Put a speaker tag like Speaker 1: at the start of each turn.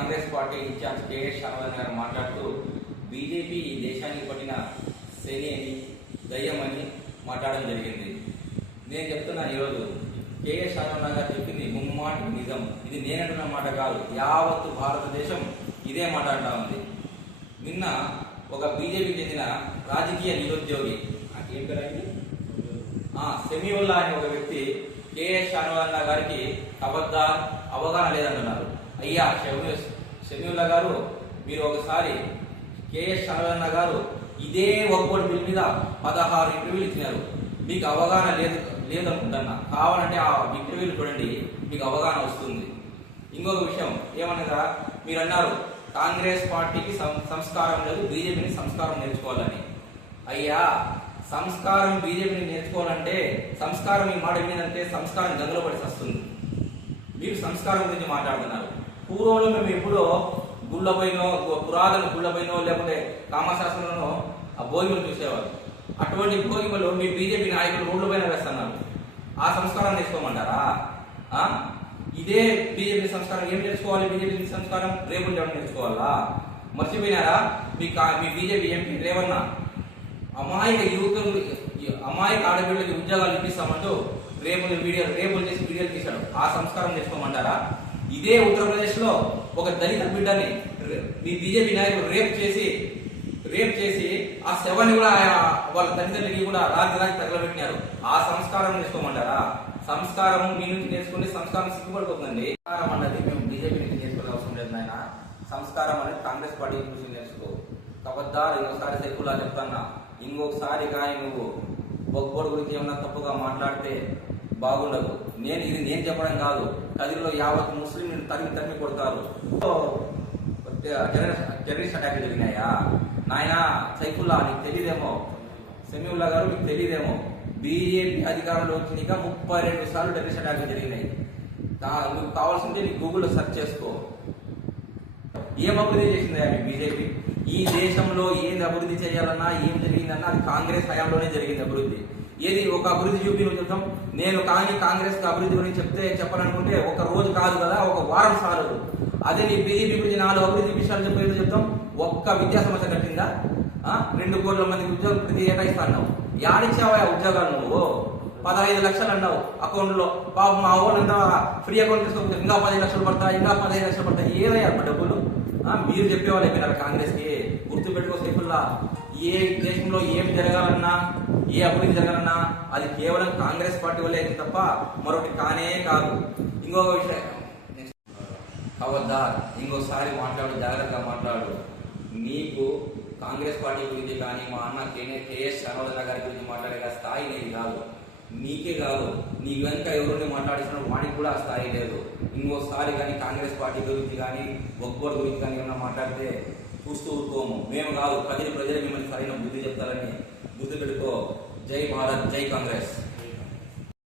Speaker 1: Congress party incharge K S Shanawaz గారు మాట్లాడుతూ BJP ఈ దేశానికి పట్టిన శని అని దయ్యం అని మాట్లాడడం జరిగింది. నేను చెప్తున్నా ఈరోజు కేఎస్ షానవాజ్ గారు చెప్పింది ముమ్మాటి నిజం. ఇది నేనంటున్న మాట కాదు. యావత్తు భారతదేశం ఇదే మాట అంటా ఉంది. నిన్న ఒక బీజేపీ చెందిన రాజకీయ నిరుద్యోగి ఆ ఏం పేరు సెమీవుల్లా అనే ఒక వ్యక్తి కేఎస్ షానవాల్ల గారికి అబద్ధాలు అవగాహన లేదంటున్నారు. అయ్యా షమీ షమీవుల్లా గారు మీరు ఒకసారి కేఎస్ షానవాల్ల గారు ఇదే ఒక్కోటి బిల్ మీద పదహారు ఇంటర్వ్యూలు ఇచ్చినారు. మీకు అవగాహన లేదు లేదనుకుంటున్నా. కావాలంటే ఆ ఇంటర్వ్యూలు చూడండి మీకు అవగాహన వస్తుంది. ఇంకొక విషయం ఏమనగా మీరు అన్నారు కాంగ్రెస్ పార్టీకి సం- సంస్కారం లేదు బీజేపీని సంస్కారం నేర్చుకోవాలని. అయ్యా సంస్కారం బీజేపీని నేర్చుకోవాలంటే సంస్కారం ఈ మాట ఏంటంటే సంస్కారం గంగలో పడి వస్తుంది. మీరు సంస్కారం గురించి మాట్లాడుతున్నారు. పూర్వంలో మేము ఎప్పుడో గుళ్ళపైనో పురాతన గుళ్ళపైనో లేకపోతే కామశాస్త్రంలోనో ఆ భోగిమలు చూసేవారు. అటువంటి భోగిమలు మీ బీజేపీ నాయకులు రోడ్లపైన వేస్తున్నారు. ఆ సంస్కారం నేర్చుకోమంటారా ఇదే బీజేపీ సంస్కారం. ఏం నేర్చుకోవాలి బీజేపీ సంస్కారం? రేపు లేవడం నేర్చుకోవాలా? మర్చిపోయినారా? మీ కా- మీ బీజేపీ ఎంపీ రేవన్న అమాయక యువకులు అమాయక ఆడపిల్లలకి ఉద్యోగాలు ఇప్పిస్తామంటూ రేపు వీడియో రేపు చేసి వీడియోలు తీశాడు. ఆ సంస్కారం నేర్చుకోమంటారా? ఇదే ఉత్తరప్రదేశ్లో ఒక దళిత బిడ్డని మీ బీజేపీ నాయకులు రేప్ చేసి రేప్ చేసి ఆ శవాన్ని కూడా ఆ- వాళ్ళ తల్లిదండ్రులకి కూడా రాజు రాజు తగలబెట్టినారు. ఆ సంస్కారం నేర్చుకోమంటారా? సంస్కారం మీ నుంచి నేర్చుకుని సంస్కారం సిగ్గుపడిపోతుందండి. సంస్కారం అన్నది మేము బీజేపీ నుంచి నేర్చుకునే అవసరం లేదు నాయన. సంస్కారం అనేది కాంగ్రెస్ పార్టీ నుంచి నేర్చుకో. కబద్దారు ఇంకోసారి సెక్కులా చెప్తున్నా ఇంకొకసారి కానీ నువ్వు బొగ్గోడు గురించి ఏమన్నా తప్పుగా మాట్లాడితే బాగుండదు. నేను ఇది నేను చెప్పడం కాదు. కదిరిలో యావత్ ముస్లిం తరిమి తరిమి కొడతారు. టెర్రరిస్ట్ టెర్రరిస్ట్ అటాక్ జరిగినాయా? నాయన సైఫుల్లా నీకు తెలియదేమో సెమీవుల్లా గారు మీకు తెలియదేమో బీజేపీ అధికారంలో వచ్చినాక ముప్పై రెండు సార్లు టెర్రరిస్ట్ అటాక్ జరిగినాయి. నువ్వు కావాల్సింటే నీ గూగుల్లో సెర్చ్ చేసుకో. ఏం అభివృద్ధి చేసింది ఆమె బీజేపీ ఈ దేశంలో ఏం అభివృద్ధి చేయాలన్నా ఏం జరిగిందన్నా అది కాంగ్రెస్ హయాంలోనే జరిగింది అభివృద్ధి. ఏది ఒక అభివృద్ధి చూపి నువ్వు చెప్తాం నేను కానీ కాంగ్రెస్ అభివృద్ధి గురించి చెప్తే చెప్పాలనుకుంటే ఒక రోజు కాదు కదా ఒక వారం సార్లు అదే నీ బీజేపీ గురించి నాలుగు అభివృద్ధి విషయాలు చెప్పేది చెప్తాం ఒక్క విద్యా సమస్య కట్టిందా? రెండు కోట్ల మంది ఉద్యోగం ప్రతి ఏటా ఇస్తా అన్నావు యాడిచ్చావా ఉద్యోగాలు నువ్వు? పదహైదు లక్షలు అన్నావు అకౌంట్లో. బాబు పాప మా వాళ్ళంతా ఫ్రీ అకౌంట్ తీసుకోకపోతే ఇంకా పదిహేను లక్షలు పడతాయి ఇంకా పదిహేను లక్షలు పడతాయి. ఏదయ్యా డబ్బులు? మీరు చెప్పేవాళ్ళు అయిపోయినారు కాంగ్రెస్కి. గుర్తు పెట్టుకో సైఫుల్లా. ఏ దేశంలో ఏం జరగాలన్నా ఏ అభివృద్ధి జరగాలన్నా అది కేవలం కాంగ్రెస్ పార్టీ వల్లే అయితే తప్ప మరొకటి కానే కాదు. ఇంకొక విషయం. కవద్దార్ ఇంకోసారి మాట్లాడు జాగ్రత్తగా మాట్లాడు. నీకు కాంగ్రెస్ పార్టీ గురించి కానీ మా అన్న కేనే కేఎస్ శర్మల గారి గురించి మాట్లాడే స్థాయి నీది కాదు. నీకే కాదు. నీ వెనుక ఎవరిని మాట్లాడిస్తున్నా వాడికి కూడా ఆ స్థాయి లేదు. ఇంకోసారి కానీ కాంగ్రెస్ పార్టీ గురించి కానీ ఒక్కరి గురించి కానీ ఏమన్నా మాట్లాడితే చూస్తూ ఊరుకోము. మేము కాదు ప్రజలు ప్రజలు మిమ్మల్ని సరైన బుద్ధి చెప్తారని బుద్ధి పెట్టుకో జై భారత్ జై కాంగ్రెస్